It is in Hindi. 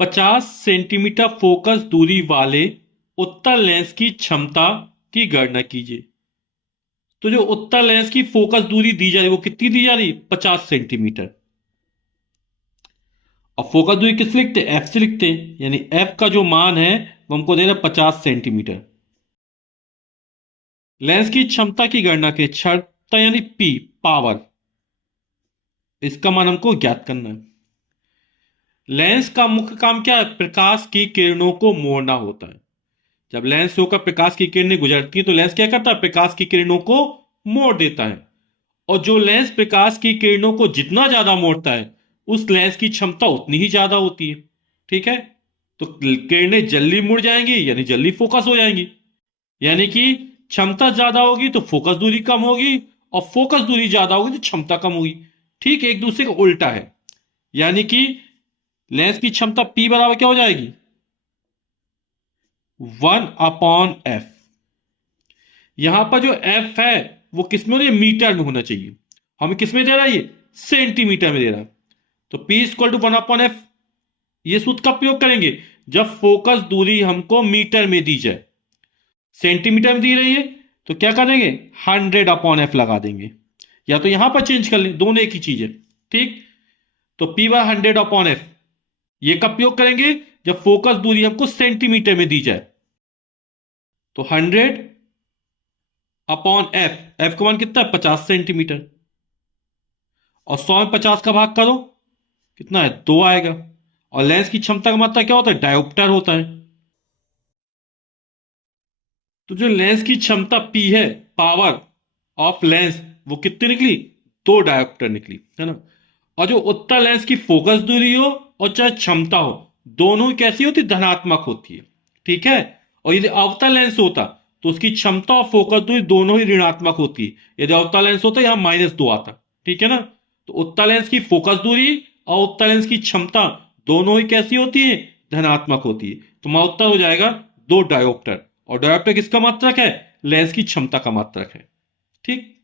50 सेंटीमीटर फोकस दूरी वाले उत्तल लेंस की क्षमता की गणना कीजिए। तो जो उत्तल लेंस की फोकस दूरी दी जा रही वो कितनी दी जा रही? 50 सेंटीमीटर। और फोकस दूरी किस लिखते हैं? एफ से लिखते हैं, यानी एफ का जो मान है वो हमको दे रहा है 50 सेंटीमीटर। लेंस की क्षमता की गणना के क्षमता यानी पी, पावर, इसका मान हमको ज्ञात करना है। लेंस का मुख्य काम क्या है? प्रकाश की किरणों को मोड़ना होता है। जब लेंस से होकर प्रकाश की किरणें गुजरती हैं तो लेंस क्या करता है? प्रकाश की किरणों को मोड़ देता है। और जो लेंस प्रकाश की किरणों को जितना ज्यादा मोड़ता है उस लेंस की क्षमता उतनी ही ज्यादा होती है। ठीक है, तो किरणें जल्दी मुड़ जाएंगी यानी जल्दी फोकस हो जाएंगी। यानी कि क्षमता ज्यादा होगी तो फोकस दूरी कम होगी, और फोकस दूरी ज्यादा होगी तो क्षमता कम होगी। ठीक एक दूसरे का उल्टा है। यानी कि लेंस की क्षमता P बराबर क्या हो जाएगी? 1/f। यहां पर जो f है वो किस में हो रही है? मीटर में होना चाहिए। हमें किस में दे रहा है? ये सेंटीमीटर में दे रहा है। तो P इक्वल टू 1/f। ये सूत्र का प्रयोग करेंगे जब फोकस दूरी हमको मीटर में दी जाए। सेंटीमीटर में दी रही है तो क्या करेंगे? 100/f लगा देंगे, या तो यहां पर चेंज कर लें, दोनों एक ही चीज है। ठीक, तो P बाय 100/f ये कब प्रयोग करेंगे? जब फोकस दूरी हमको सेंटीमीटर में दी जाए। तो 100/f, f का मान कितना है? 50 सेंटीमीटर। और 100 में 50 का भाग करो, कितना है? 2 आएगा। और लेंस की क्षमता का मात्रा क्या होता है? डायोप्टर होता है। तो जो लेंस की क्षमता P है, पावर ऑफ लेंस, वो कितनी निकली? 2 डायोप्टर निकली, है ना। और जो उत्तल लेंस की फोकस दूरी हो और चाहे क्षमता हो, दोनों ही कैसी होती? धनात्मक होती है। ठीक है। और यदि अवतल लेंस होता तो उसकी क्षमता और फोकस दूरी दोनों ही ऋणात्मक होती है। यदि अवतल लेंस होता यहां -2 आता। ठीक है ना। तो उत्तल लेंस की फोकस दूरी और उत्तल लेंस की क्षमता दोनों ही कैसी होती है? धनात्मक होती है। तो हमारा उत्तर हो जाएगा 2 डायोप्टर। और डायोप्टर किसका मात्रक है? लेंस की क्षमता का मात्रक है। ठीक।